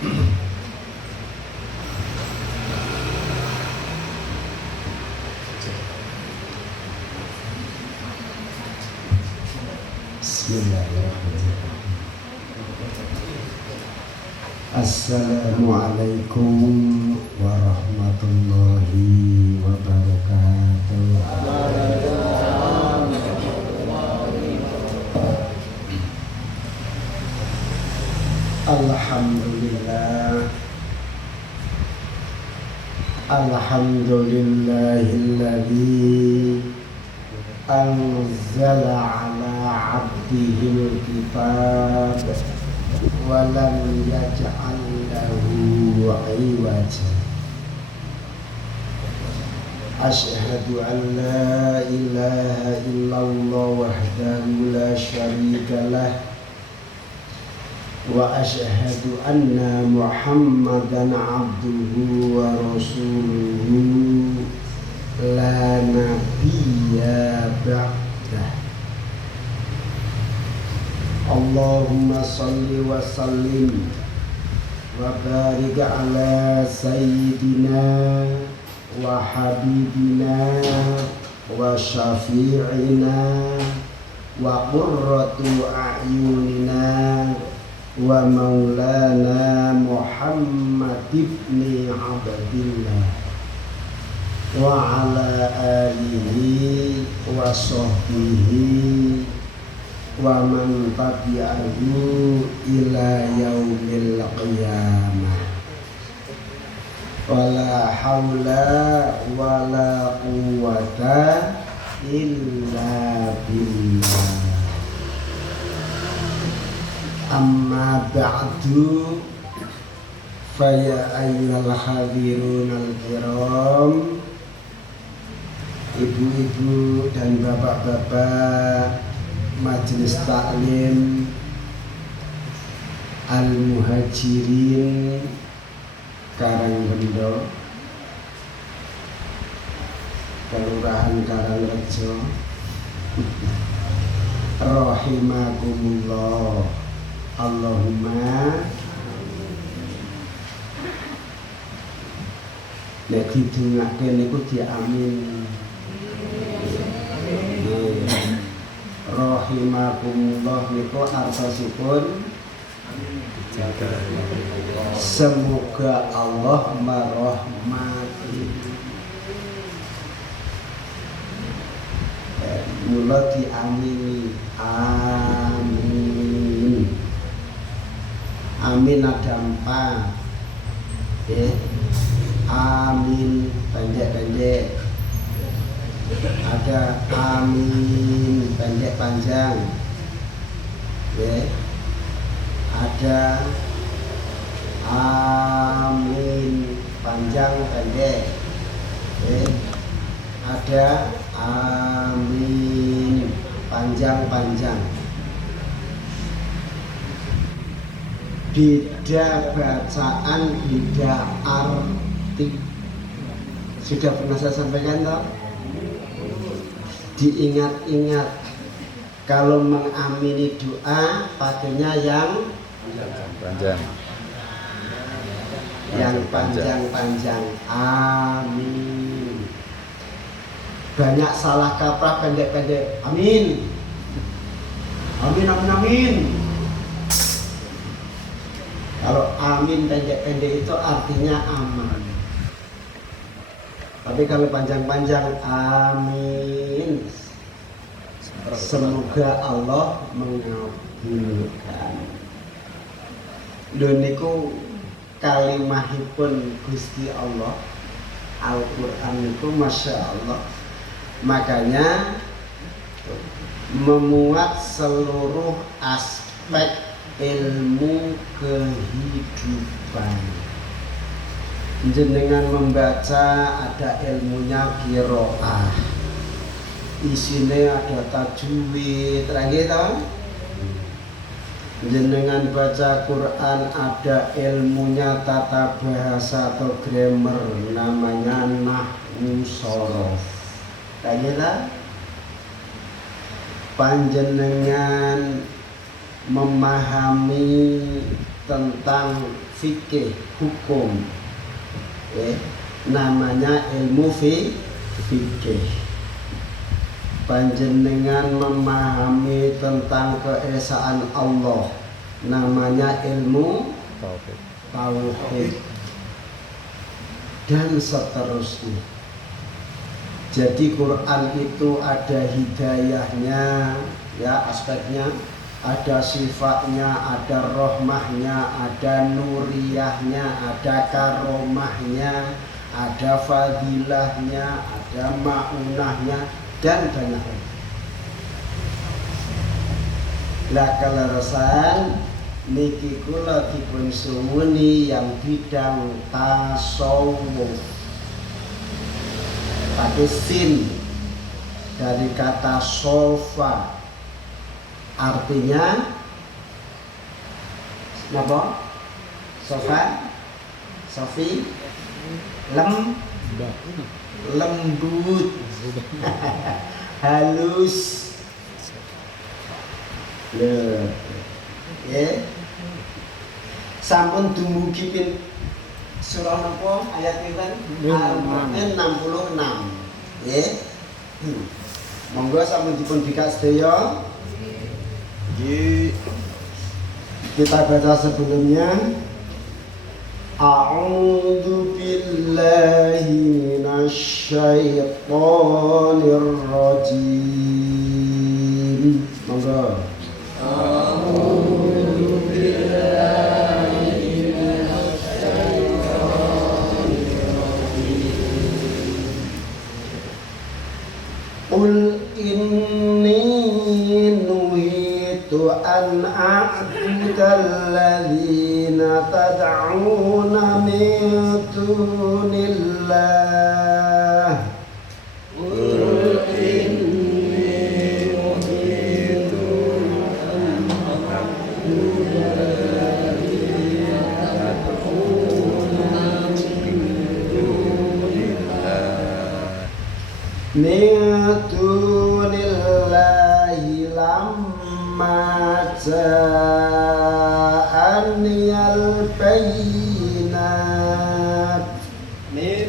Bismillahirrahmanirrahim. Assalamualaikum warahmatullahi wabarakatuh. Alhamdulillah. Alhamdulillahilladzi anzala ala abdihil kitab wa lam yaj'al lahu 'iwaja. Asyhadu an la ilaha illallah wahdahu la syarika lah wa asyhadu anna Muhammadan abduhu wa rasuluhu la nabiyya ba'dah. Allahumma salli wa sallim wa barik ala sayyidina wa habibina wa syafi'ina wa qurratu a'yunina wa maulana Muhammad ibn Abdillah wa ala alihi wa sahbihi wa man tabi'ahu ila yaumil qiyamah. Wala haula wala quwwata illa billah. Amma ba'du, faya ayyuhal hadirunal kiram, ibu-ibu dan bapak-bapak Majelis Taklim Al-Muhajirin Karangbendo, Kelurahan Karangrejo, rahimakumullah. Allahumma nek didongake niku diamin. Rahimakumullah niku artosipun semoga Allah merahmati. Mula diamini. Amin. Amin ada 4. Amin pendek-pendek. Ada amin pendek panjang. Ada amin panjang pendek. Ada amin panjang-panjang. Beda bacaan, beda arti. Sudah pernah saya sampaikan toh? Diingat-ingat, kalau mengamini doa pakainya yang panjang. Yang panjang-panjang. Amin. Banyak salah kaprah pendek-pendek. Amin. Amin, amin, amin. Kalau amin pendek-pendek itu artinya aman. Tapi kalau panjang-panjang, amin, semoga Allah mengabulkan. Lho niku kalimahipun Gusti Allah, Al-Quran niku Masya Allah. Makanya memuat seluruh aspek ilmu kehidupan. Jenengan membaca ada ilmunya qiraah, isinya ada tajwid, gitu. Jenengan baca Quran ada ilmunya tata bahasa atau grammar, namanya nahwu shorof, gitu. Panjenengan memahami tentang fikih hukum. Namanya ilmu fikih. Panjenengan memahami tentang keesaan Allah, namanya ilmu tauhid, dan seterusnya. Jadi Quran itu ada hidayahnya, ya aspeknya, ada sifatnya, ada rohmahnya, ada nuriyahnya, ada karomahnya, ada fadilahnya, ada ma'unahnya, dan banyak lagi. Lah keleresan niki kula dipun suwuni yang bidang tasawuf pakai sin dari kata sofa, artinya apa? Sofa, sofi, lembut, halus. Sampun dumugi pin surah napa ayat pinten? 66. Nggih. Monggo sampun dipun bikak sedaya. Nggih. Kita baca sebelumnya. A'udzu billahi minasy syaithanir rajim. Monggo. A'udzu billahi minasy syaithanir rajim. Qul inni nuhitu an a'budal ladzina tad'una min dunillah. Qul inni nuhitu an a'budal ladzina tad'una min dunillahi lamma ja'aniyal bayyinat min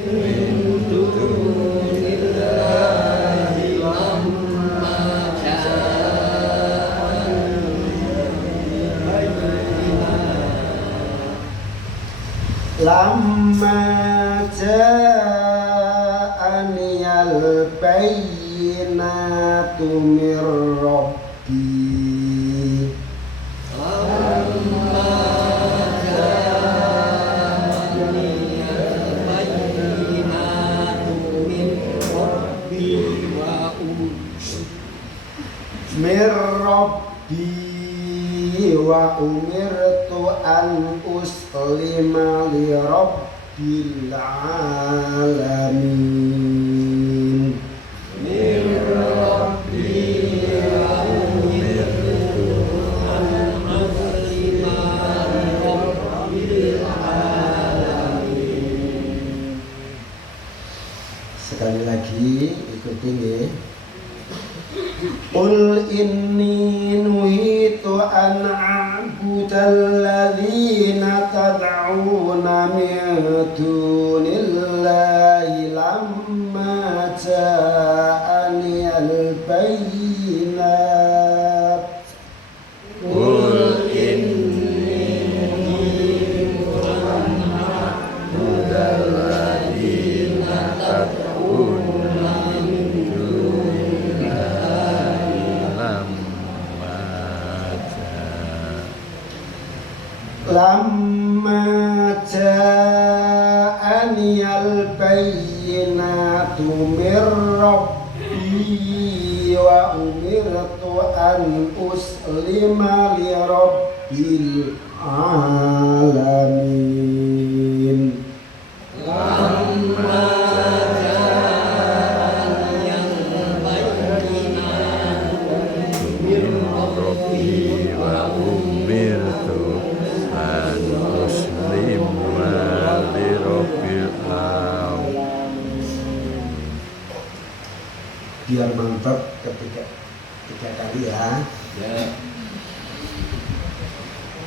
dunillahi lamma ja'aniyal bayyinat lamma ja'aniyal bayyinatu mir rabbi. Mir rabbi wa umirtu an uslima li rabbil alamin. Mir rabbi wa umirtu an uslima li rabbil alamin. Sekali lagi ikuti nggih. Qul inni nuhitu an a'budal ladzina tad'una min dunillahi lamma ja'aniyal bayyinat. Qul inni nuhitu an a'budal ladzina tad'una min lamma ja'aniyal bayyinatu mir rabbi wa umirtu an uslima li rabbil alamin. Lamma ja'aniyal bayyinatu mir rabbi wa umirtu muslim li rabbil alamin. Biar mantap ketika tiga kali ya.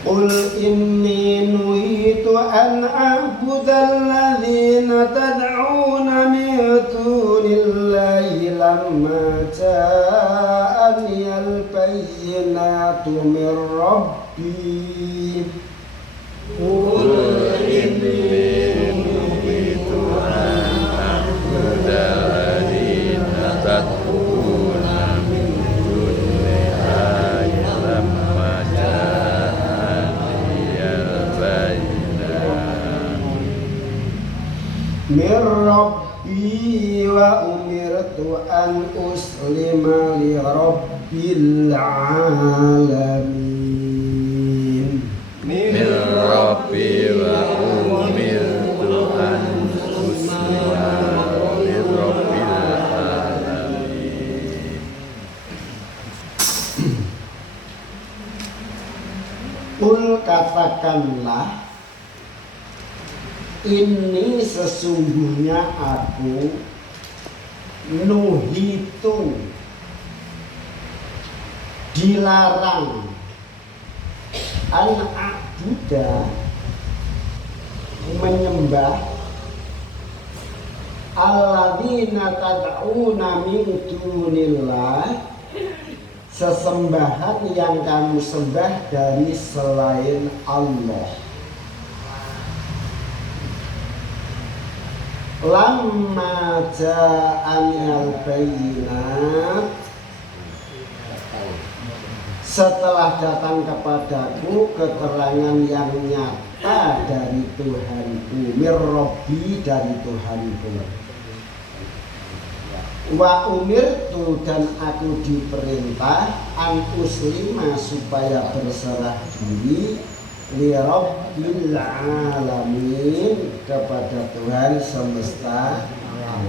Qul inni nuhitu an a'budal ladzina tad'una min dunillahi lamma ja'aniyal bayyinatu min rabbi. Qul inni nuhitu an a'budal ladzina tad'una min dunillahi lamma min rabbi wa umirtu an uslima li rabbil alamin. Min rabbi wa umirtu an uslima li rabbil alamin. Qul katakanlah, ini sesungguhnya aku nuhitu dilarang an-a'buda menyembah alladzina tad'una min dunillah, sesembahan yang kamu sembah dari selain Allah. Lamma ja'anil bayyinat, setelah datang kepadaku keterangan yang nyata dari Tuhanku, mir Rabbi, dari Tuhanku. Wa umirtu, dan aku diperintah an uslima, supaya berserah diri li rabbil alamin, kepada Tuhan semesta alam.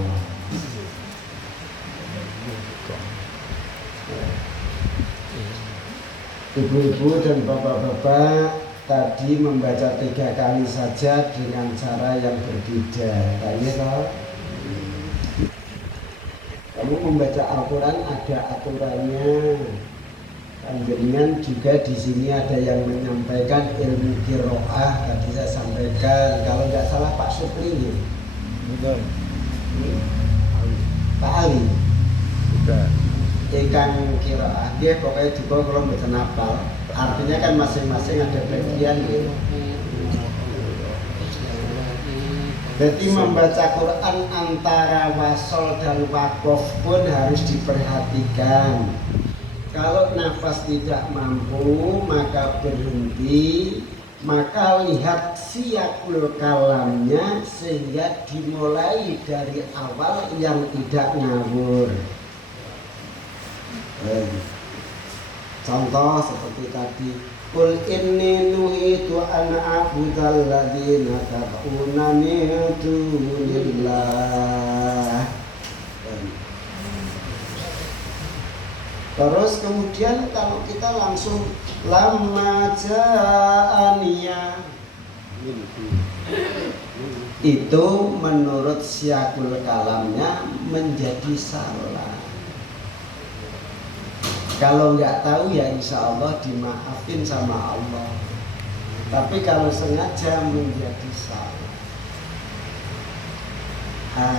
Ibu-ibu dan bapak-bapak tadi membaca 3 kali saja dengan cara yang berbeda. Tanya tahu? Kamu membaca Al-Quran ada aturannya. Panjenengan juga di sini ada yang menyampaikan ilmu qiraah, tadi saya sampaikan. Kalau nggak salah Pak Supri, betul. Pak Ali. Sudah. Ikan qiraah dia pokoknya juga kalau baca nafal. Artinya kan masing-masing ada bagian gitu. Jadi membaca Quran antara wasol dan wakof pun harus diperhatikan. Kalau nafas tidak mampu maka berhenti, maka lihat siyakul kalamnya sehingga dimulai dari awal yang tidak ngawur. Contoh seperti tadi, qul inni nuhitu an a'budal ladzina tad'una min dunillah. Terus kemudian kalau kita langsung lamma ja'aniya, itu menurut siyakul kalamnya menjadi salah. Kalau nggak tahu ya insya Allah dimaafin sama Allah. Tapi kalau sengaja menjadi salah,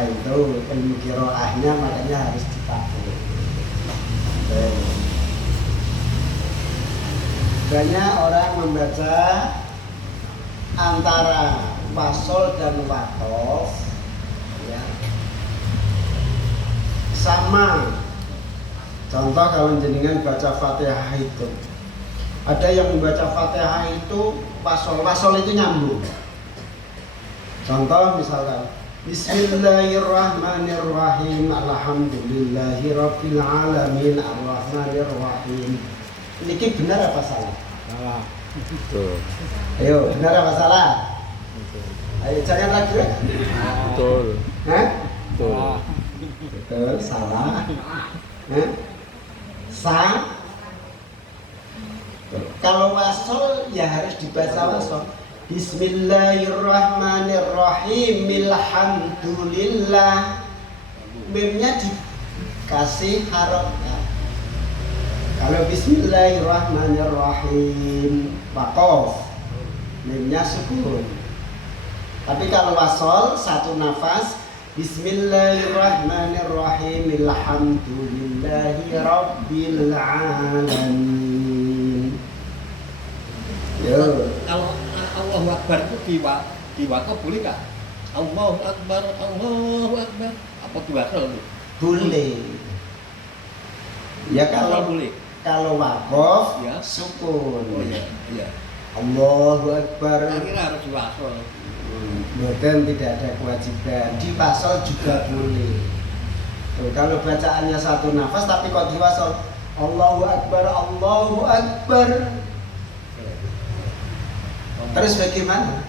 itu ilmu qiraahnya makanya harus dipakai. Banyak orang membaca antara wasol dan waqaf ya, sama. Contoh kalau jenengan baca Fatihah itu, ada yang membaca Fatihah itu wasol itu nyambung. Contoh misalkan Bismillahirrahmanirrahim, alhamdulillahirabbil alamin, arrahmanirrahim. Ini benar apa salah? Salah. Betul. Ayo, benar apa salah? Betul. Ayo, jangan ragu. Betul. Hah? Betul. Betul, salah. Hah? Kalau wasol ya harus dibaca wasol. Bismillahirrahmanirrahim, alhamdulillah. Mimnya dikasih harokat. Kalau bismillahirrahmanirrahim waqaf, mimnya sukun. Tapi kalau wasol satu nafas, bismillahirrahmanirrahim alhamdulillahi rabbil alamin. Yo. Kalau Allahu Akbar itu diwakaf boleh nggak? Allahu Akbar, Allahu Akbar. Apa diwakaf itu? Boleh. Ya boleh. Kalau wakaf Ya. sukun. Oh iya, iya. Allahu Akbar. Akhirnya harus diwakaf. Bukan, tidak ada kewajiban. Di wasol juga boleh. Tuh, kalau bacaannya satu nafas tapi kok di wasol Allahu Akbar, Allahu Akbar. Terus bagaimana?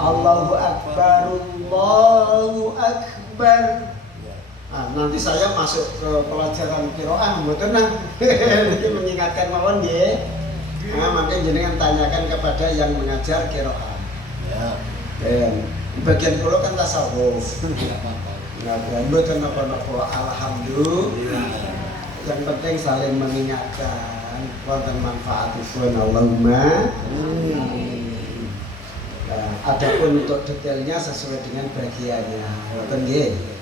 Allahu Akbar, Allahu Akbar. Nah, nanti saya masuk ke pelajaran qiraah, mboten nah. Ini mengingatkan mawon nggih. Nah, maka jenengan tanyakan kepada yang mengajar qiraah. Ya. Bagian kula kan tasawuf. Tidak apa-apa. Nah, mboten napa-napa, alhamdulillah. Yang penting saling mengingatkan wonten manfaatipun Allahumma. Nah, adapun untuk detailnya sesuai dengan bagiannya. Wonten nggih.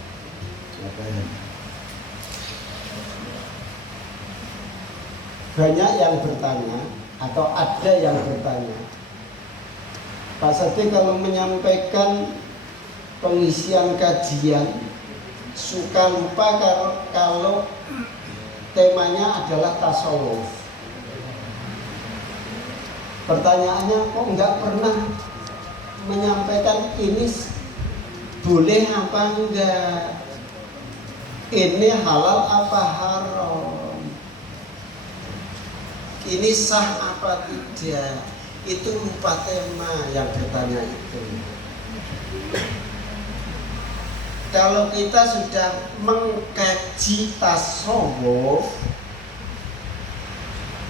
Banyak yang bertanya atau ada yang bertanya, Pak Sati kalau menyampaikan pengisian kajian suka lupa kalau temanya adalah tasawuf. Pertanyaannya kok nggak pernah menyampaikan ini boleh apa enggak? Ini halal apa haram? Ini sah apa tidak? Itu lupa tema yang bertanya itu. Kalau kita sudah mengkaji tasawuf,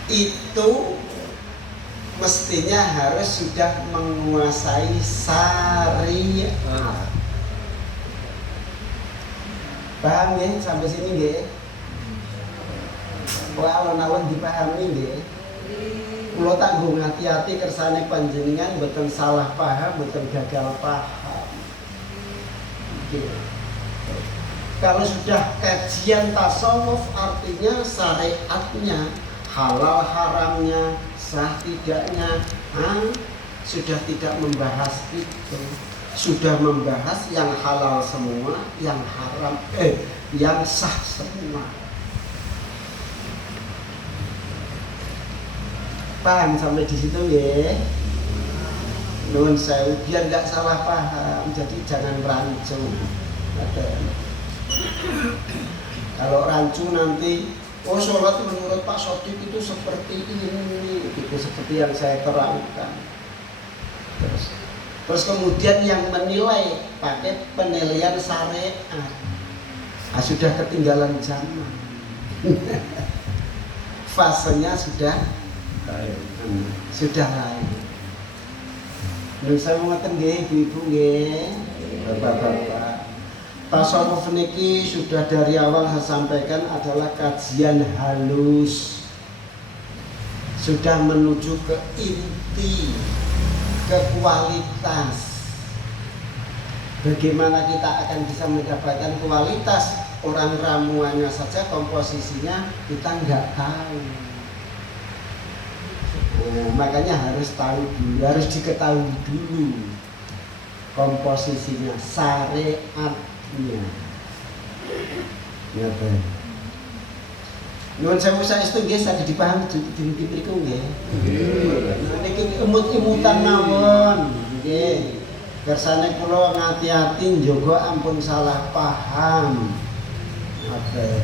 itu mestinya harus sudah menguasai syariat. Paham ya sampai sini nggih? Wah, alon-alon dipahami nggih. Kula tak nggo ngati-ati kersane panjenengan mboten salah paham, mboten gagal paham. Nggih. Kalau sudah kajian tasawuf artinya syariatnya, halal haramnya, sah tidaknya, sudah tidak membahas itu. Sudah membahas yang halal semua, yang haram, yang sah semua. Paham sampai di situ ya? Nuwun sewu, biar nggak salah paham, jadi jangan rancu. Kalau rancu nanti, oh sholat menurut Pak Sodik itu seperti ini, itu seperti yang saya terangkan. Terus kemudian yang menilai pakai penilaian syariat, sudah ketinggalan zaman. Fasenya sudah lain. Nun saya ngoten nggih ibu-ibu nggih, bapak-bapak. Tasawuf niki sudah dari awal saya sampaikan adalah kajian halus. Sudah menuju ke inti, ke kualitas. Bagaimana kita akan bisa mendapatkan kualitas? Orang ramuannya saja komposisinya kita nggak tahu. Makanya harus tahu dulu, harus diketahui dulu komposisinya, syariatnya. Ya ben. Nuwun sewu saestu nggih saged dipahami dinten mriku nggih. Niki emut-emutan mawon nggih. Kersane kula ngati-ati njaga ampun salah paham. Oke.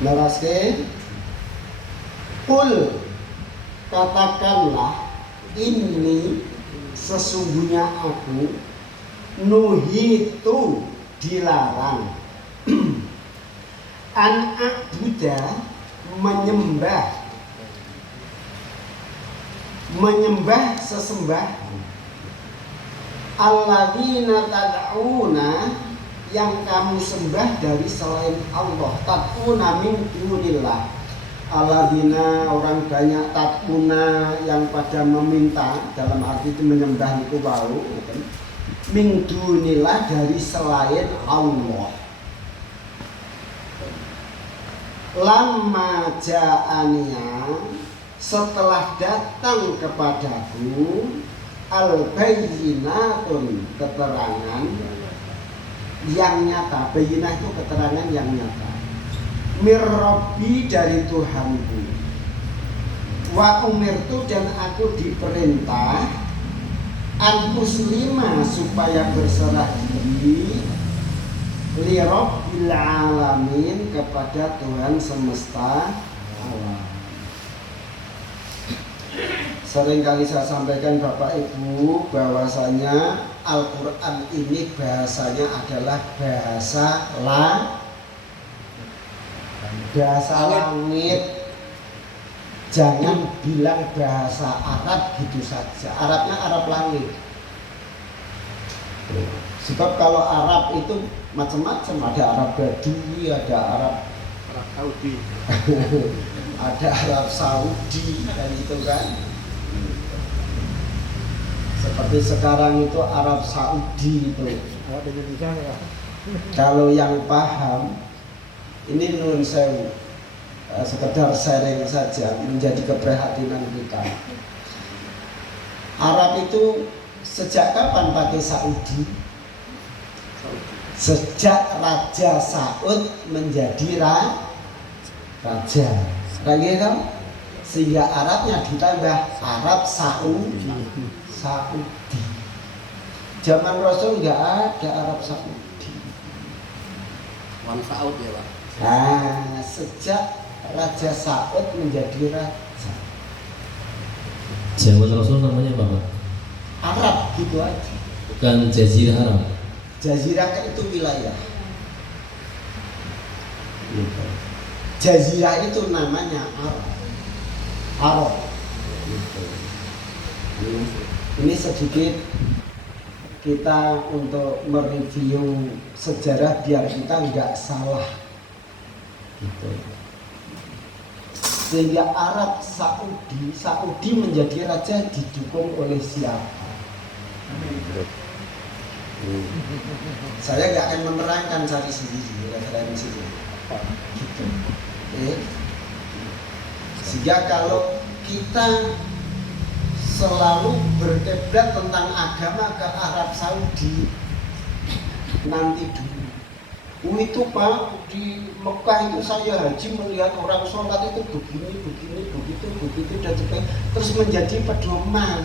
Naraske kul, katakanlah ini sesungguhnya aku nuhitu dilarang an a'buda menyembah sesembahan alladzina tad'una yang kamu sembah dari selain Allah. Tatuna min dunillah. Alladzina, orang banyak tatuna yang pada meminta, dalam arti itu menyembah itu wau, min dunillah dari selain Allah. Lama ja'aniya, setelah datang kepadaku al-bayyinatun, keterangan yang nyata. Bayyinah itu keterangan yang nyata. Mirrabbi, dari Tuhanku. Wa umirtu, dan aku diperintah an uslima, supaya berserah diri li rabbil alamin, kepada Tuhan semesta alam. Seringkali saya sampaikan Bapak Ibu bahwasanya Al-Quran ini bahasanya adalah bahasa langit. Jangan bilang bahasa Arab gitu saja. Arabnya Arab langit. Sebab kalau Arab itu macam-macam, ada Arab Badui, ada Arab Saudi, ada Arab Saudi, dan itu kan. Seperti sekarang itu Arab Saudi itu. Arab Indonesia ya. Kalau yang paham, ini nun sewu, sekedar sharing saja, menjadi keprihatinan kita. Arab itu sejak kapan pakai Saudi? Sejak Raja Saud menjadi raja, gitu? Sehingga Arabnya ditambah Arab Saudi. Zaman Rasul nggak ada Arab Saudi. Wan Saud ya Pak. Nah, sejak Raja Saud menjadi raja, Zaman Rasul namanya apa Pak? Arab gitu aja. Bukan Jazirah Arab. Jazirah kan itu wilayah. Gitu. Jazirah itu namanya Arab. Gitu. Ini sedikit kita untuk mereview sejarah biar kita nggak salah. Gitu. Sehingga Arab Saudi menjadi raja didukung oleh siapa? Saya nggak akan menerangkan, cari sendiri referensi gitu. Sehingga kalau kita selalu berdebat tentang agama ke Arab Saudi, nanti dulu. Itu Pak, di Mekah itu saya haji melihat orang sholat itu begini, begitu dan sebagainya, terus menjadi pedoman.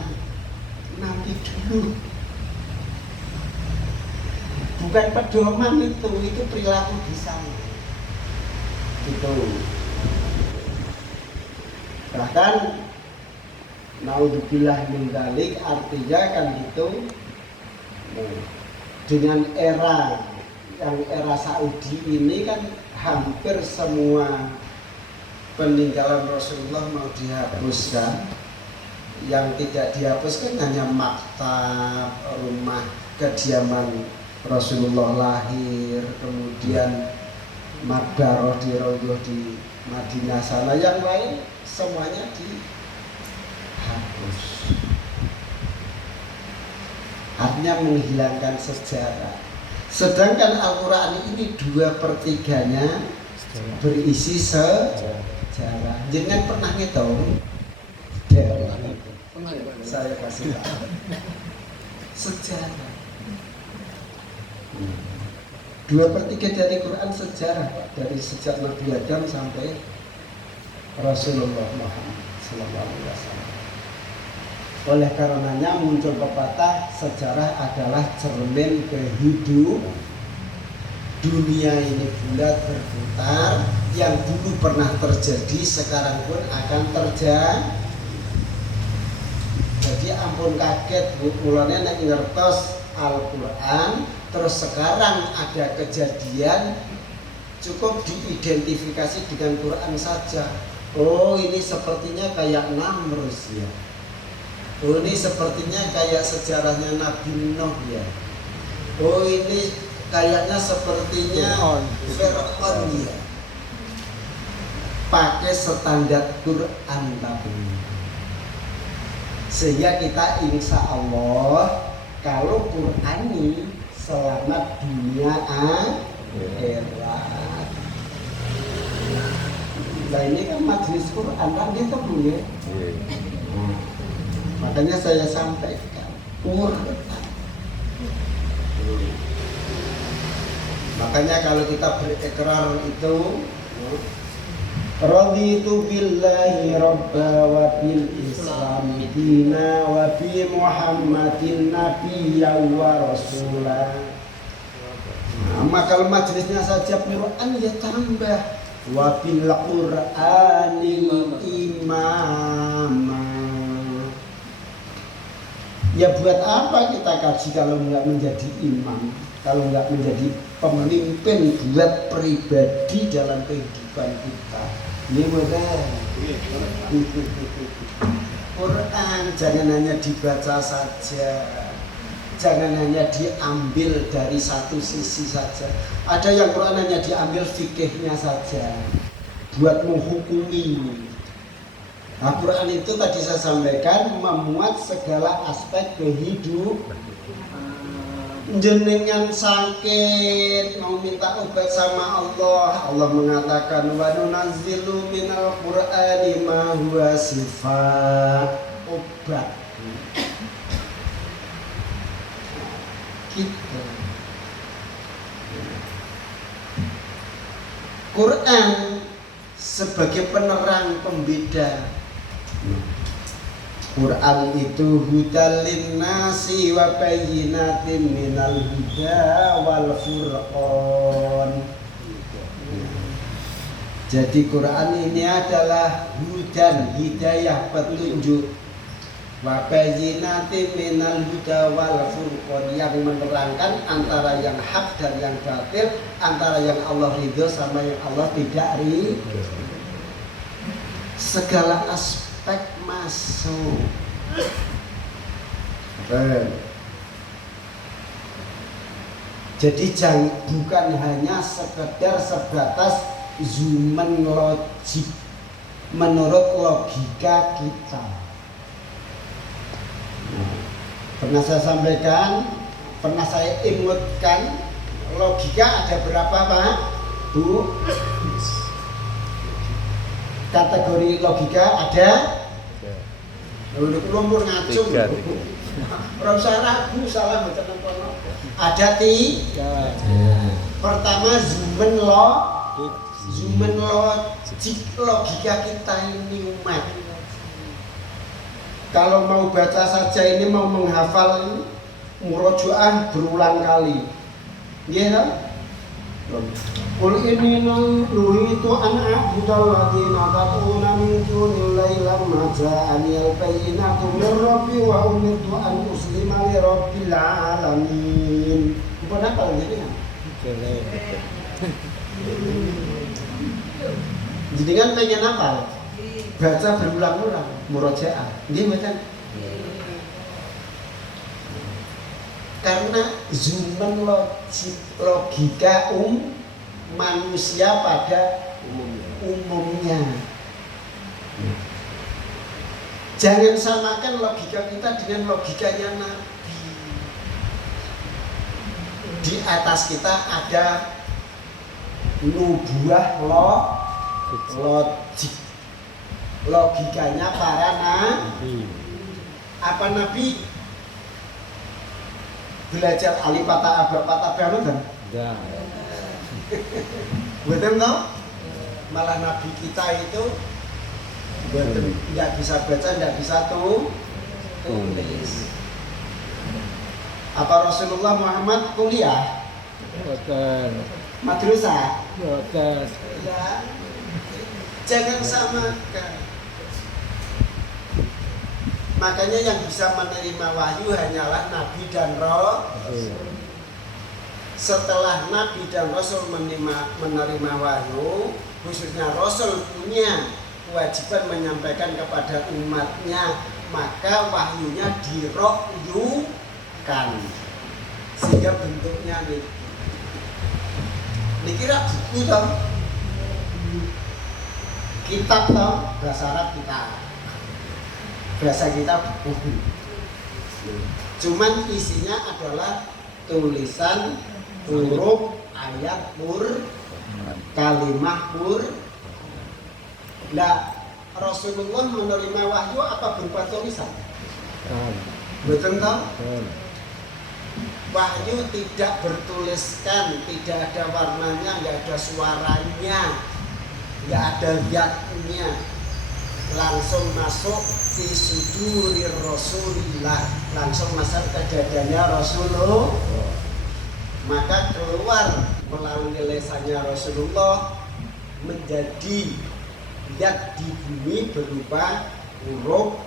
Nanti dulu. Bukan pedoman itu perilaku di sana. Gitu. Bahkan naudzubillah min dzalik, artinya kan gitu. Dengan era Saudi ini kan hampir semua peninggalan Rasulullah mau dihapuskan. Yang tidak dihapuskan hanya maktab, rumah kediaman Rasulullah lahir, kemudian Makbaroh di Raudhah di Madinah sana, yang lain semuanya dihapus. Artinya menghilangkan sejarah. Sedangkan Al-Quran ini 2/3-nya berisi sejarah. Jangan pernah ngitung. Saya kasih tahu. Sejarah. 2/3 dari Quran sejarah, dari sejak Nabi Adam sampai Rasulullah Muhammad SAW. Oleh karenanya muncul pepatah, sejarah adalah cermin kehidupan. Dunia ini bulat berputar, yang dulu pernah terjadi sekarang pun akan terjadi. Jadi ampun kaget Bu, mulanya nek ngertos Al-Quran, terus sekarang ada kejadian, cukup diidentifikasi dengan Quran saja. Oh, ini sepertinya kayak Namrus ya. Oh, ini sepertinya kayak sejarahnya Nabi Nuh ya. Oh, ini kayaknya sepertinya Fir'aun dia pakai standar Quran tapi sehingga kita insya Allah kalau Quran ini selamat dunia akhirat. Nah ini kan majelis Quran kan gitu Bu ya. Makanya saya sampaikan Quran. Makanya kalau kita berikrar itu raditu billahi rabba wa bil islam dina wa bi muhammadin nabiyya wa rasulah. Maka kalau majelisnya saja Quran ya tambah wa bil qur'anil imama. Ya buat apa kita kaji kalau nggak menjadi imam, kalau nggak menjadi pemimpin buat pribadi dalam kehidupan kita. Ini benar. Quran jangan hanya dibaca saja, jangan hanya diambil dari satu sisi saja. Ada yang Quran hanya diambil fikihnya saja, buat menghukumi. Nah, Quran itu tadi saya sampaikan memuat segala aspek kehidupan. Jenengan sakit mau minta obat sama Allah, Allah mengatakan wa nunazzilu minal qur'ani ma huwa sifaa, obat. Gitu. Quran sebagai penerang pembeda. Quran itu hudal linnasi wa bayyinatin minal huda wal furqan. Jadi Quran ini adalah hudan, hidayah, petunjuk, wa bayyinatin minal huda wal furqan, yang menerangkan antara yang hak dan yang batil, antara yang Allah ridho sama yang Allah tidak ridho. Segala aspek masuk. Jadi bukan hanya sekedar sebatas zumen logik menurut logika kita. Pernah saya sampaikan, pernah saya imutkan, logika ada berapa Pak? Bu? Kategori logika ada? Udah kelumpur ngacung. Orang saya ragu salah baca nopo. Ada tiga. Pertama zumen logik, logika kita ini umat. Kalau mau baca saja ini, mau menghafal murojaah berulang kali. Iya kan? Qul inni nuhitu an a'budal ladzina tad'una min dunillahi lamma ja'aniyal bayyinatu min rabbi wa umirtu an uslima li rabbil alamin. Apa napa jenengan? Jenengan pengen apa? Baca berulang-ulang murojaah. Nggih mboten? Karena zumen logika manusia pada umumnya. Jangan samakan logika kita dengan logikanya Nabi. Di atas kita ada nubuah logik, logikanya para nabi. Apa Nabi belajar alif patah abah patah kan? Enggak. Betul toh? Malah Nabi kita itu tidak bisa baca, tidak bisa tulis. Apa Rasulullah Muhammad kuliah? Bukan. Madrasah? Bukan. Ya. Jangan samakan. Makanya yang bisa menerima wahyu hanyalah Nabi dan Rasul. Setelah Nabi dan Rasul menerima wahyu, khususnya Rasul punya kewajiban menyampaikan kepada umatnya, maka wahyunya dirokyukan sehingga bentuknya nih. Niki ra buku toh. Kitab toh, bahasa Arab kita. Bahasa kita buku. Cuman isinya adalah tulisan huruf ayat kalimah Nah, Rasulullah menerima wahyu apa berupa tulisan? Betul toh? Wahyu tidak bertuliskan, tidak ada warnanya, nggak ada suaranya, nggak ada zatnya, langsung masuk fi sudurir Rasulillah, langsung masuk ke dadanya Rasulullah, maka keluar melalui lisannya Rasulullah menjadi zat di bumi berupa huruf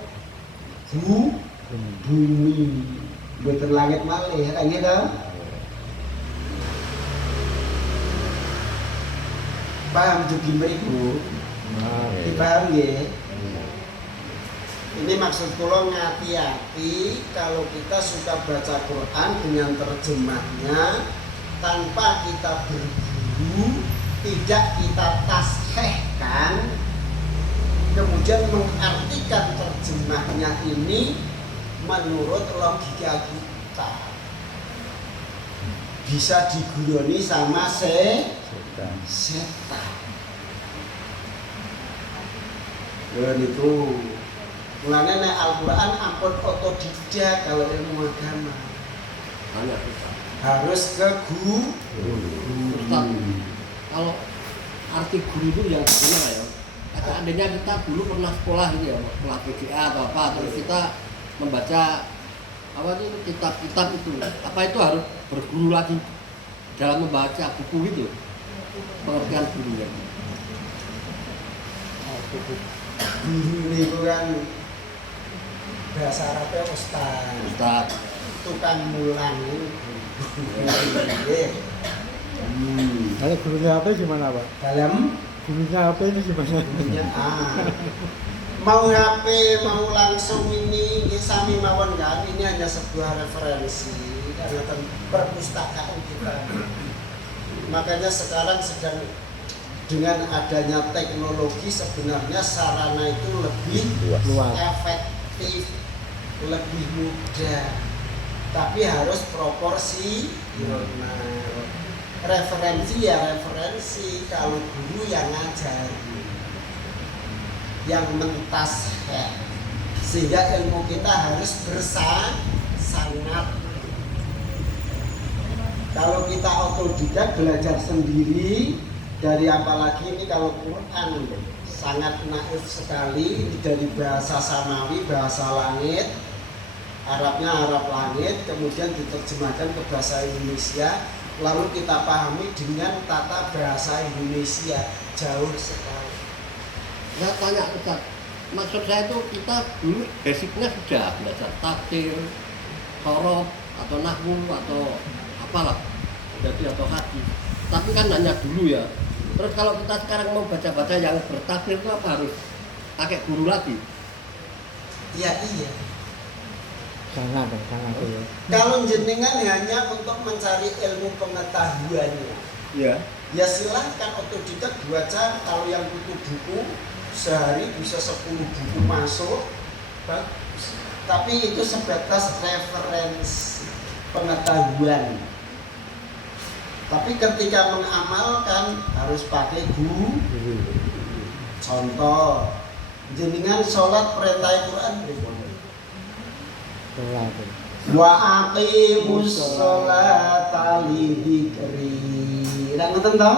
bumi. Betul langit malih kan gitu. Paham juga beriku? Dipaham ya? Ini maksud kula ngati-hati kalau kita suka baca Quran dengan terjemahnya tanpa kita berguru, tidak kita tashehkan, kemudian mengartikan terjemahnya ini menurut logika kita, bisa diguruni sama setan. Dan itu mulanya nek Al-Quran ampun otodidak kalau ilmu agama. Harus ke guru. Kalau arti guru itu yang gimana ya? Seandainya kita dulu pernah sekolah gitu ya, sekolah PGA atau apa, terus kita membaca apa itu kitab-kitab itu, apa itu harus berguru lagi dalam membaca buku itu, pengertian gurunya. Guru itu kan bahasa Arabnya ustaz, tukang mulang. Kalau gurunya apa gimana Pak? Dalam Gurunya apa ini gimana? gurunya mau HP, mau langsung ini sami mawon kan, ini hanya sebuah referensi karena perpustakaan kita. Makanya sekarang sedang dengan adanya teknologi sebenarnya sarana itu lebih efektif, lebih mudah, tapi harus proporsional. Referensi ya referensi, kalau guru yang ngajari, yang mentasheh, sehingga ilmu kita harus bersanad. Kalau kita otodidak belajar sendiri, dari apalagi ini kalau Quran sangat naif sekali, dari bahasa Samawi, bahasa langit, Arabnya Arab langit, kemudian diterjemahkan ke bahasa Indonesia, lalu kita pahami dengan tata bahasa Indonesia, jauh sekali. Saya tanya Ustaz, maksud saya itu kita dulu basicnya sudah belajar tafsir, sorof atau nahwu atau apalah, jadi atau hadis. Tapi kan hanya dulu ya. Terus kalau kita sekarang mau baca-baca yang bertafsir itu apa harus pakai guru lagi? Iya. Sangat ya. Kalau jenengan hanya untuk mencari ilmu pengetahuannya, ya silahkan otodidak baca. Kalau yang butuh buku sehari bisa 10 buku masuk, bagus. Tapi itu sebatas referensi pengetahuan. Tapi ketika mengamalkan harus pakai guru. Contoh, jenengan sholat perintah Quran berikut. Wa aqimus sholata lidzikri. Lah ngoten to?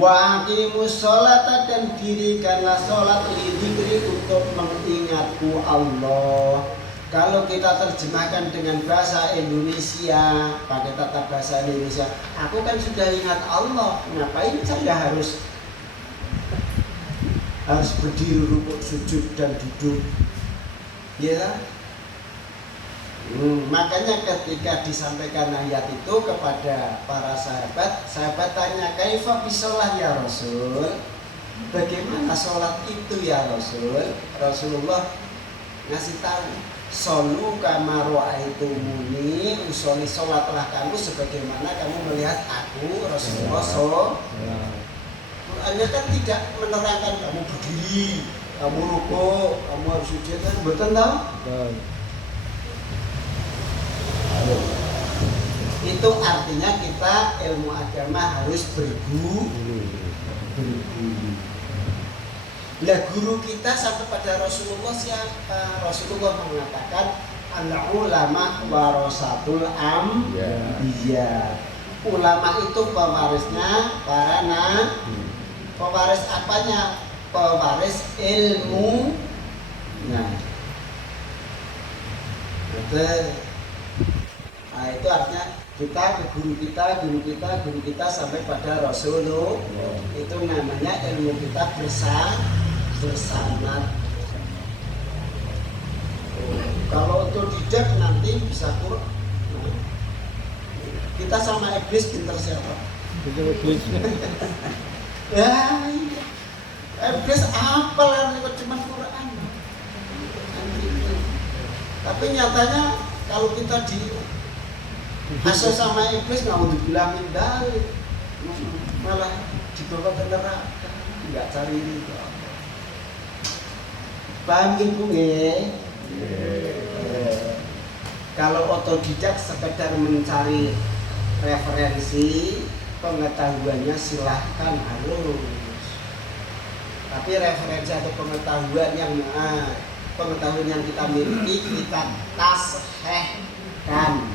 Wa aqimus sholata, dan dirikanlah sholat lidzikri, untuk mengingatku Allah. Kalau kita terjemahkan dengan bahasa Indonesia, pakai tata bahasa Indonesia, aku kan sudah ingat Allah, ngapain saya harus berdiri, rukuk, sujud dan duduk? Ya. Makanya ketika disampaikan ayat itu kepada para sahabat tanya, kaifa bisolah ya Rasul? Bagaimana sholat itu ya Rasul? Rasulullah ngasih tahu solu kama ra'aitumuni usolli, sholatlah kamu sebagaimana kamu melihat aku Rasulullah Qur'annya kan tidak menerangkan kamu berdiri, kamu rukuk, kamu harus sujud, kan betul toh? Itu artinya kita ilmu agama harus berguru. Lah guru kita sampai pada Rasulullah siapa? Rasulullah mengatakan al-ulama warasatul anbiya. Ulama itu pewarisnya para nabi. Pewaris apanya? Pewaris ilmu. Nah, betul. Nah, itu artinya kita ke guru kita sampai pada Rasulullah. Itu namanya ilmu kita bersanad. Kalau otodidak nanti bisa kurang. Kita sama iblis pinter siapa? Iblis. Ya, iya. Iblis apalah cuma Quran. Tapi nyatanya kalau kita di asal sama iblis nggak mau dibilang dari malah dibawa ke neraka, nggak cari itu. Paham ibu nggih? Kalau otodidak sekedar mencari referensi, pengetahuannya silahkan harus. Tapi referensi atau pengetahuan yang kita miliki kita tashehkan,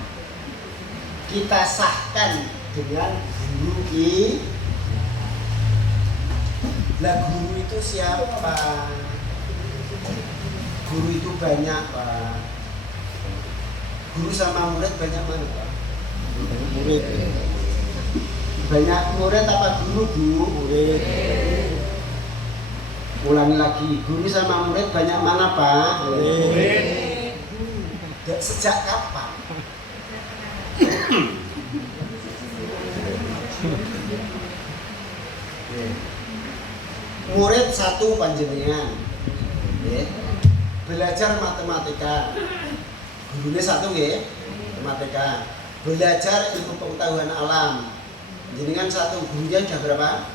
kita sahkan dengan guru kita. Lah guru itu siapa? Guru itu banyak, Pak. Guru sama murid banyak mana, Pak? Murid. Banyak murid apa guru, Bu? Murid. Ulangi lagi, guru sama murid banyak mana, Pak? Murid. Sejak kapan? Murid satu panjenengan, belajar matematika. Gurunya satu ya, matematika. Belajar ilmu pengetahuan alam. Jenengan satu, gurunya sudah berapa?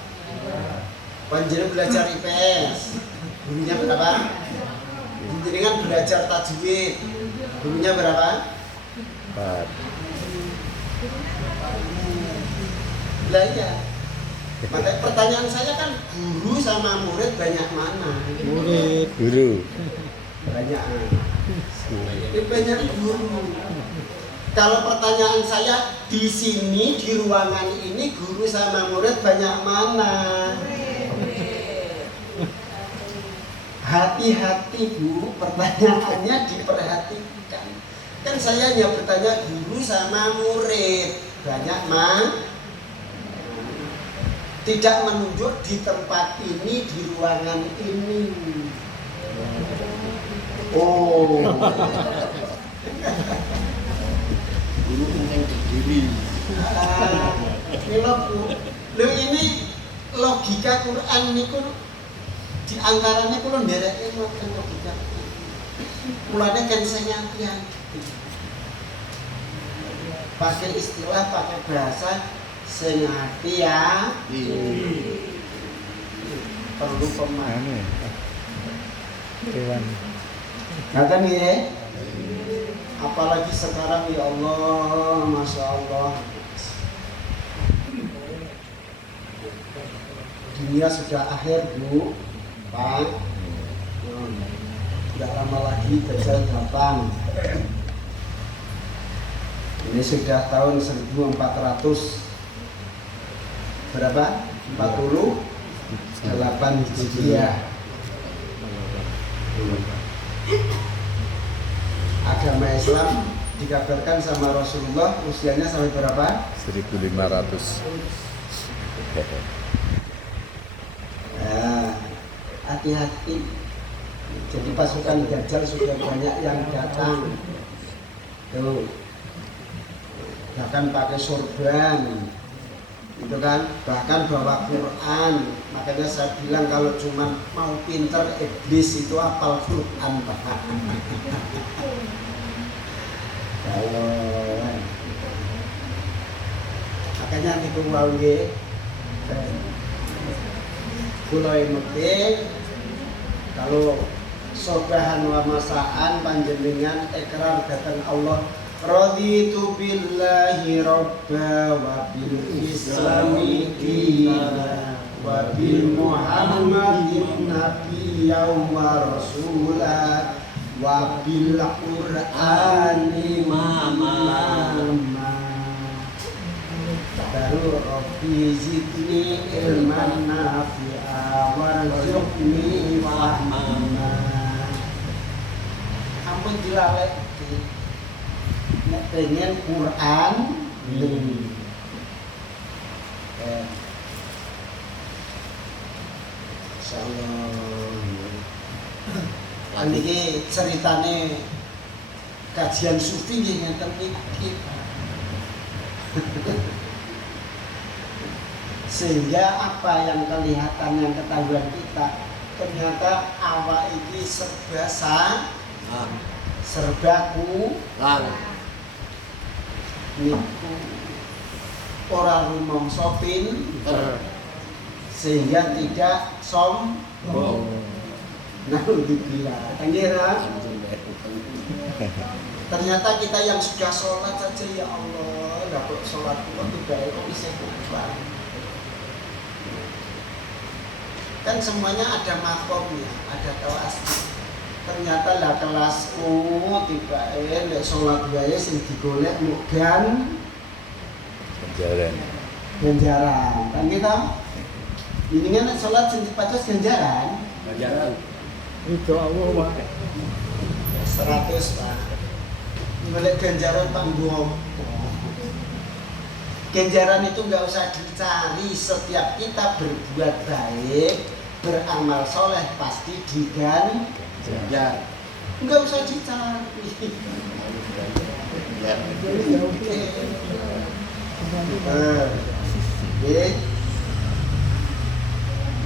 Panjenengan belajar IPS. Gurunya berapa? Jenengan belajar tajwid. Gurunya berapa? 4. Lah iya. Makanya pertanyaan saya kan guru sama murid banyak mana? Murid. Guru. Banyak. Banyak guru. Kalau pertanyaan saya di sini di ruangan ini guru sama murid banyak mana? Hati-hati Bu, pertanyaannya diperhatikan. Kan saya hanya bertanya guru sama murid banyak mana? Tidak menunjuk di tempat ini, di ruangan ini. Oh. Guru penting berdiri. Ini logika Quran niku di angkarane kula ndereke ngoten logika. Kulane kan saya hati-hati. Pakai istilah, pakai bahasa sing hati ya. Perlu pemahaman. Dewan. Ngaten ya. Apalagi sekarang ya Allah, Masya Allah. Dunia sudah akhir Bu, Pak. Tidak lama lagi Dajjal datang. Ini sudah tahun 1400 berapa? 48 Hijriah. Agama Islam dikabarkan sama Rasulullah usianya sampai berapa? 1500. Nah, hati-hati. Jadi pasukan Dajjal sudah banyak yang datang. Tuh. Bahkan pakai sorban. Itu kan, bahkan bawa Quran. Makanya saya bilang kalau cuma mau pinter, iblis itu hafal Quran, Pak. Kalau makanya niku wau nggih kula mesti kalau sobahan wa masaan panjenengan ikrar dhateng Allah raditu billahi robba wa bil islami dina wa bil muhammadin nabiyyan wa rasulah wa bil qur'ani imama. Baru Rabbi zidni ilman nafi'a warzuqni fahmana. Ampun dilalek nek pengen Quran insyaallah. Niki ceritane kajian sufi nggih ngeten niki. Sehingga apa yang kelihatan yang ketahuan kita ternyata awak ini serba serba niku ora rumangsa sehingga tidak sombong. Naudzubillah. Ternyata kita yang sudah sholat saja ya Allah, dapat sholat kok tidak kok bisa kurang. Kan semuanya ada makomnya, ada kelasnya. Ternyata lah kelasku tiba lek sholat wae sing digolek muk ganjaran. Kan kita ini kan sholat sing dipacos ganjaran. Itu Allah wae. 100 Pak. Golek ganjaran panggung. Ganjaran itu nggak usah dicari, setiap kita berbuat baik, beramal soleh pasti diganjar. Nggak usah dicari.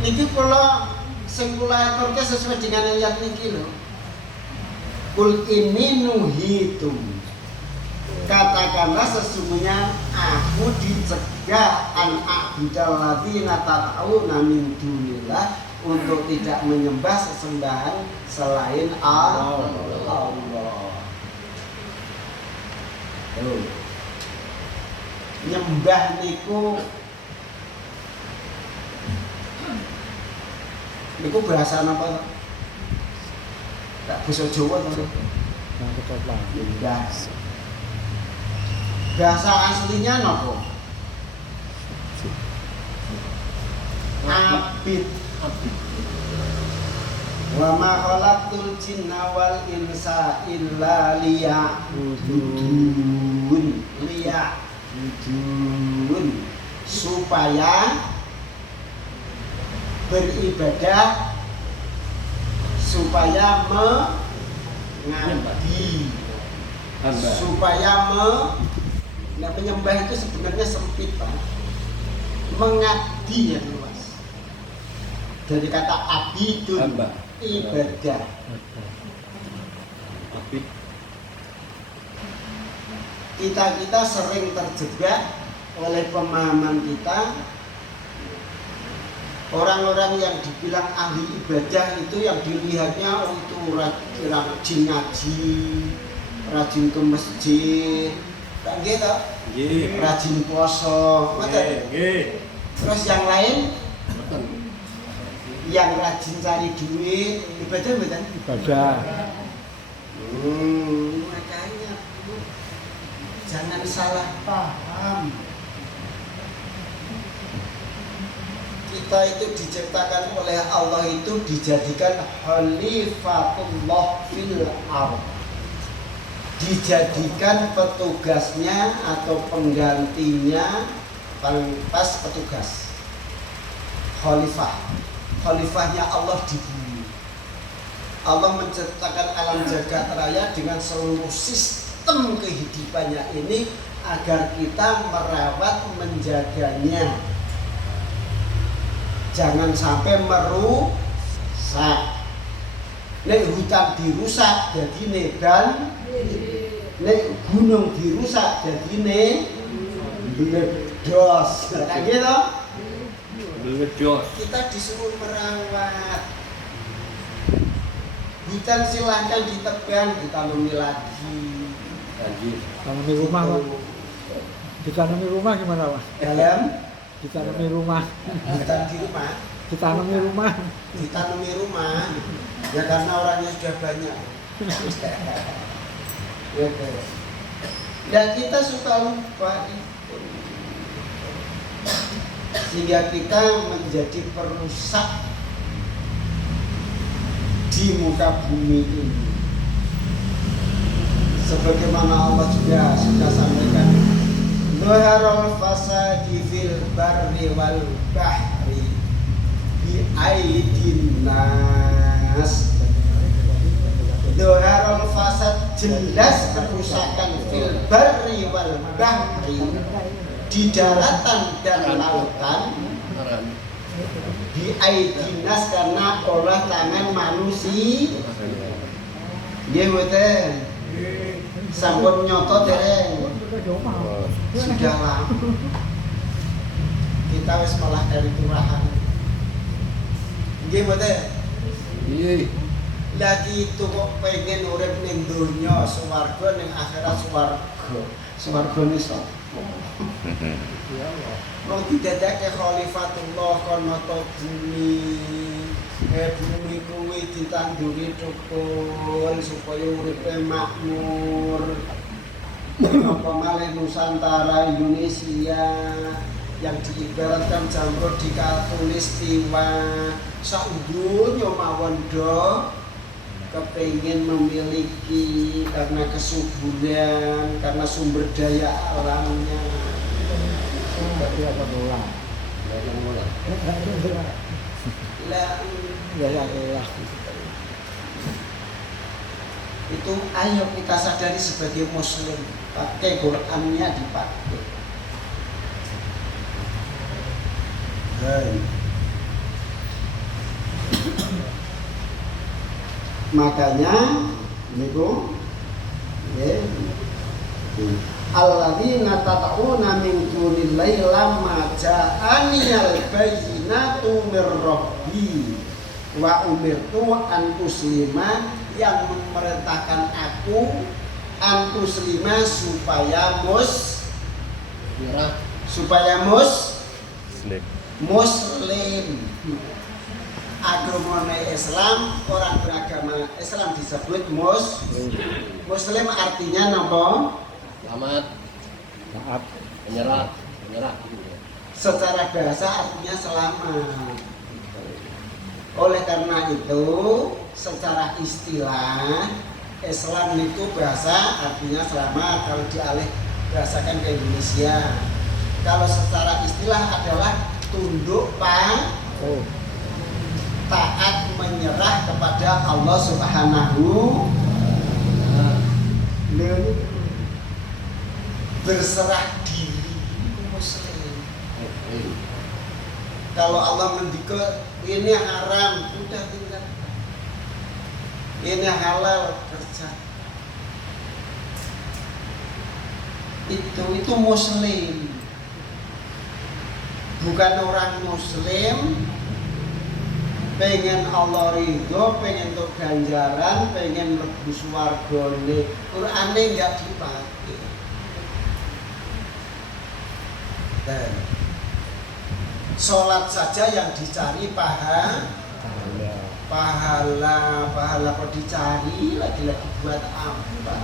Niki kula sing kula aturke sesuai dengan ayat niki lho. Kul inni nuhitum. Katakanlah sesungguhnya aku dicegah an a'budal ladzina tad'una min dunillah untuk tidak menyembah sesembahan selain Allah. Nyembah niku bahasa apa? Tak basa Jawa to. Nyembah. Bahasa aslinya nopo? Abid. Wa ma khalaqtul jinna wal insa illa liya'budun. Supaya beribadah, supaya mengabdi, supaya menyembah itu sebenarnya sempit Pak. Mengabdi yang luas. Dari kata abidun, ibadah. Kita sering terjebak oleh pemahaman kita. Orang-orang yang dibilang ahli ibadah itu yang dilihatnya itu rajin ngaji, rajin ke masjid, tak gitu, rajin puasa, terus yang lain, yang rajin cari duit, ibadah betul? Ibadah. Makanya jangan salah paham. Kita itu diciptakan oleh Allah itu dijadikan khalifatullah fil ardh. Dijadikan petugasnya atau penggantinya, paling pas petugas. Khalifah. Khalifahnya Allah di bumi. Allah menciptakan alam jagat raya dengan seluruh sistem kehidupannya ini agar kita merawat, menjaganya. Jangan sampai merusak. Nek hutan dirusak jadi nedan, nek gunung dirusak jadi meledos. Kayak gitu. Meledos. Kita disuruh merawat. Hutan silahkan ditebang, ditanami lagi. Anjir. Tanami rumah Pak. Ditanami rumah gimana Pak? Dalam Ditanami rumah. hutan di rumah, Ditanami rumah. ditanami rumah, ya karena orangnya sudah banyak. Gitu. Dan kita suka lupa itu, sehingga kita menjadi perusak di muka bumi ini. Sebagaimana Allah juga sudah sampaikan, Zuharul fasadi fil barri wal bahri bi aidin nas. Zuharul fasad, jelas kerusakan fil barri wal bahri, di daratan dan lautan, bi aidin nas, karena olah tangan manusia. Nggih mboten. Sampun nyoto dereng. Sudah lama. Kita wis malah dari turahan. Nggih mboten? Iya. Lagi itu kok pengen urip ning donya swarga, ning akhirat swarga. Swargane sapa? Wong didadake khalifatullah kono to bumi. Bumi kuwi ditanduri thukul supaya uripe makmur. Apa malih Nusantara Indonesia yang diibaratkan jamrut di Katulistiwa, sak donya mawon do kepengin memiliki karena kesuburan, karena sumber daya alamnya. Tapi apa bola? Lah Ya. itu ayo kita sadari sebagai muslim, pakai Qurannya dipakai. Makanya niku alladzina tata'una min dunillahi lamma ja'aniyal bayyinatu mir rabbi wa umirtu an uslima, yang memerintahkan aku an uslima supaya muslim. Agama Islam, orang beragama Islam disebut muslim, artinya napa? Selamat. Maaf. Menyerah. Secara bahasa artinya selamat. Oleh karena itu, secara istilah Islam itu bahasa artinya selamat kalau dialih bahasakan ke Indonesia. Kalau secara istilah adalah tunduk taat, menyerah kepada Allah Subhanahu wa ta'ala, berserah diri, muslim. Kalau Allah mendikte ini haram, udah tinggal. Ini halal, kerja. Itu muslim. Bukan orang muslim pengen Allah ridho, pengen untuk ganjaran, pengen mlebu swargane. Qur'ane enggak dipakai. Sholat saja yang dicari pahala kok dicari lagi-lagi buat apa?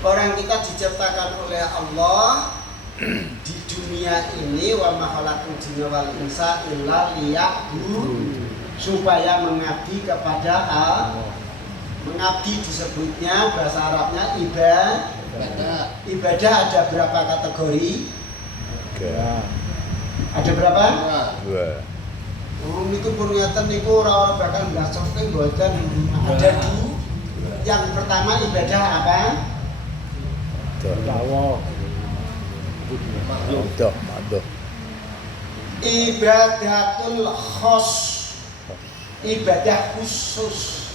Orang kita diciptakan oleh Allah di dunia ini, wa ma khalaqul jinna wal insa illa liya'budun, supaya mengabdi kepada Allah. Mengabdi disebutnya bahasa Arabnya ibadah. Ada berapa kategori? Ada berapa? 2. Itu purniatan niku ora bakal mbasoke mboten. Ada dulu. Yang pertama ibadah apa? Jawa. Madoh. Ibadatul khos, ibadah khusus.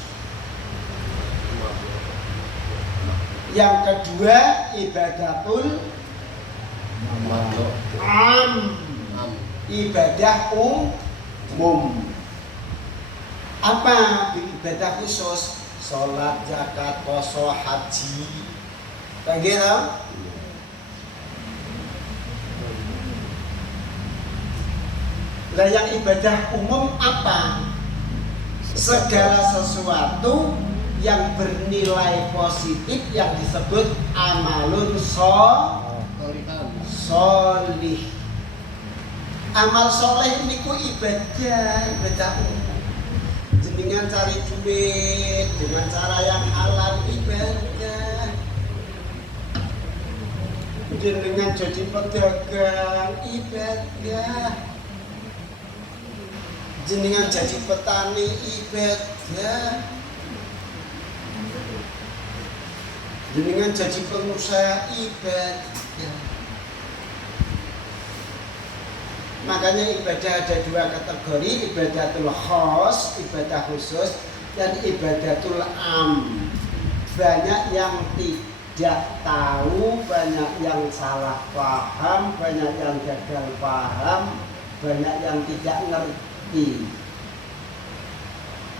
Yang kedua ibadatul am, ibadah umum. Apa ibadah khusus? Sholat, zakat, puasa, haji. Kayak gitu. Lah yang ibadah umum apa? Segala sesuatu yang bernilai positif yang disebut amalun solih. Amal soleh niku ibadah umum. Dengan cari duit dengan cara yang halal ibadah. Dengan jadi pedagang ibadah. Jenengan jadi petani ibadah. Jenengan jadi pengusaha ibadah. Makanya ibadah ada dua kategori, ibadatul khos, ibadah khusus, dan ibadatul am. Banyak yang tidak tahu, banyak yang salah paham, banyak yang gagal paham, banyak yang tidak ngerti.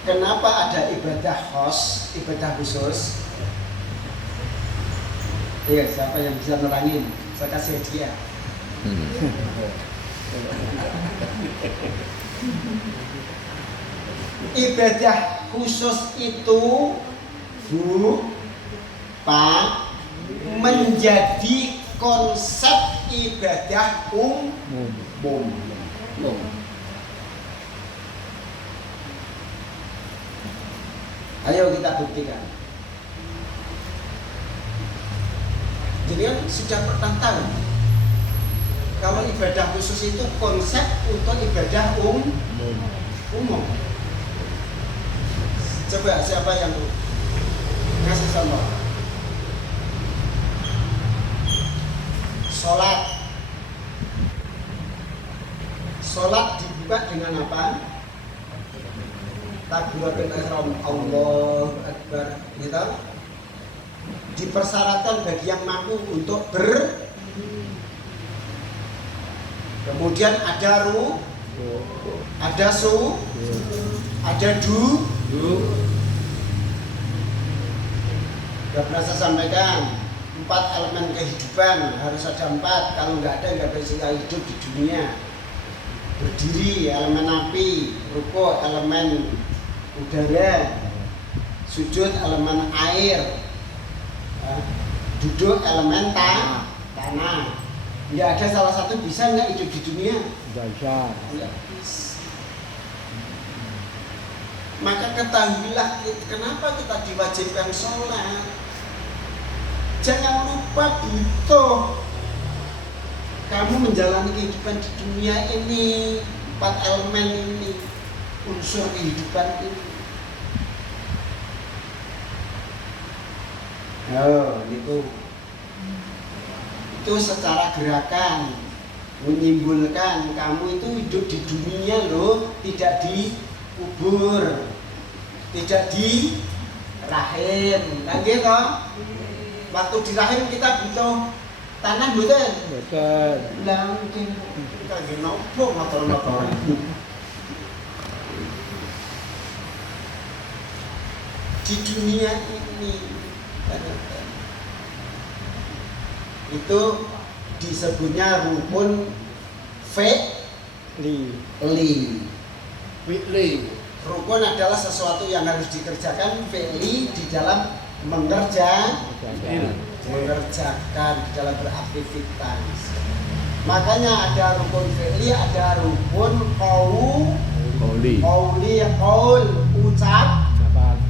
Kenapa ada ibadah khos, ibadah khusus? Iya, siapa yang bisa nerangin? Saya kasih hadiah. Ibadah khusus itu menjadi konsep ibadah umum. Ayo kita buktikan. Jadi kan sudah pernah tahu kalau ibadah khusus itu konsep untuk ibadah umum. Coba siapa yang ngasih contoh? Sholat dibuka dengan apa? Takbiratul ihram, Allahu Akbar, gitu. Dipersyaratkan bagi yang mampu untuk kemudian ada ada ada Gak pernah saya sampaikan 4 elemen kehidupan harus ada 4. Kalau nggak ada nggak bisa hidup di dunia. Berdiri elemen api, rukuk elemen udara, sujud elemen air, duduk elemen tanah. Nggak ada salah satu bisa nggak hidup di dunia? Nggak bisa. Maka ketahuilah kenapa kita diwajibkan sholat. Jangan lupa butuh kamu menjalani kehidupan di dunia ini, 4 elemen ini, unsur kehidupan ini. Itu secara gerakan menyimpulkan kamu itu hidup di dunia loh, tidak di kubur, tidak di rahim, kan gitu. Waktu di rahim kita butuh tanah betul. Lah mungkin kita nggih nopo motor-motor. Di dunia ini itu disebutnya rukun fi'li. Rukun adalah sesuatu yang harus dikerjakan, fi'li di dalam mengerjakan, di dalam beraktivitas. Makanya ada rukun fi'li, ada rukun qauli, ucap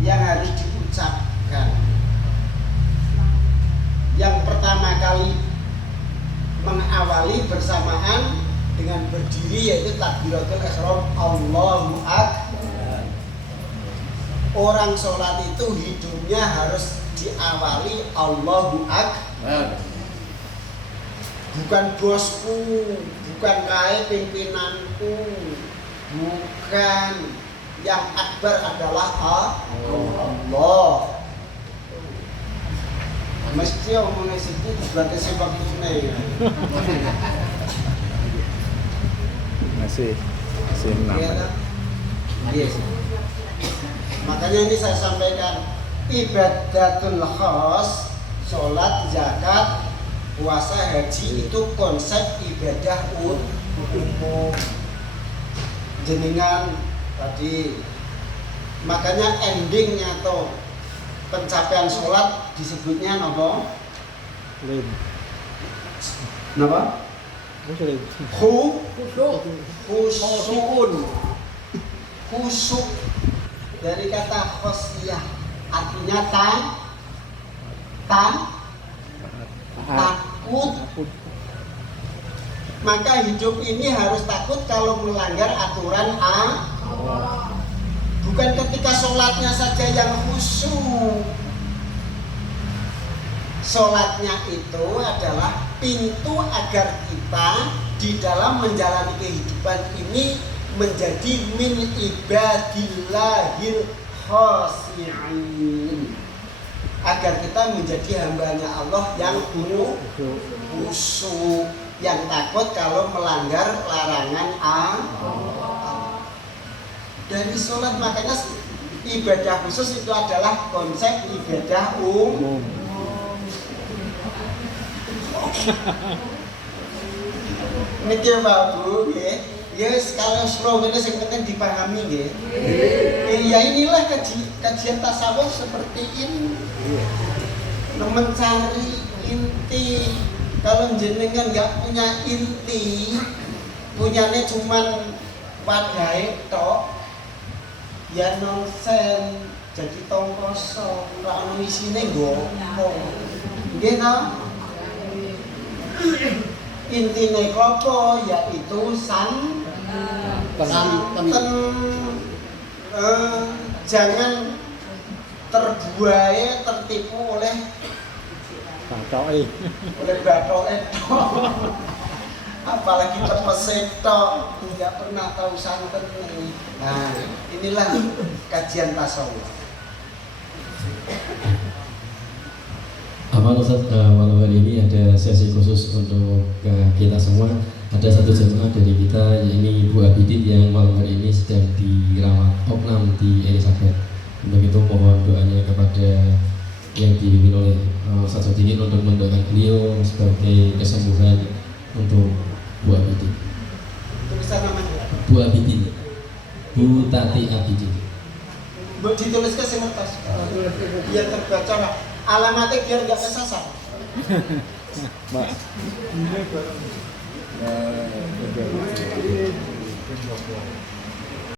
yang harus diucapkan. Yang pertama kali mengawali bersamaan dengan berdiri yaitu takbiratul ihram, Allahu Akbar. Orang sholat itu hidungnya harus di diawali Allahu Akbar. Bukan bosku, bukan kae pimpinanku, bukan. Yang akbar adalah Allah. Mesti omongnya situ sebagai sebab tunai. Masih enam. Yes. Makanya ini saya sampaikan ibadatul khos, sholat, zakat, puasa, haji itu konsep ibadah umum. Jenengan tadi, makanya endingnya atau pencapaian sholat disebutnya apa? Napa? Khusyuk dari kata khosyah artinya takut. Maka hidup ini harus takut kalau melanggar aturan bukan ketika sholatnya saja yang khusyuk. Sholatnya itu adalah pintu agar kita di dalam menjalani kehidupan ini menjadi min ibadillahil khosyi'in, agar kita menjadi hambanya Allah yang khusyuk, yang takut kalau melanggar larangan Allah. Dari sholat, makanya ibadah khusus itu adalah konsep ibadah umum. Niki Pak Bu, ya. Yes, kalau slogan ini yang penting dipahami, ya. Ya inilah kajian tasawuf seperti ini. Mencari inti. Kalau jenengan nggak punya inti, punyanya cuman wadai tok, ya nonsen, jadi tong kosong, ora ono isine ngomong. Nggih to? Intine klopo yaitu jangan terbuai, tertipu oleh batoke tok. Apalagi terpesek tok, tidak pernah tahu santen ini. Nah, inilah kajian tasawuf. Amal Ustaz, malam hari ini ada sesi khusus untuk kita semua. Ada satu jemaah dari kita, yaitu Ibu Abidin yang malam hari ini sedang dirawat opnam di Elizabeth. Untuk itu mohon doanya kepada yang dipimpin oleh Ustaz Sodingin untuk mendoakan beliau sebagai kesembuhan untuk Bu Abidin. Tulisan namanya? Bu Abidin, Bu Tati Abidin. Dituliskan sing ngertos. Biar terbaca lah. Alamatnya biar nggak kesasar. Mbak.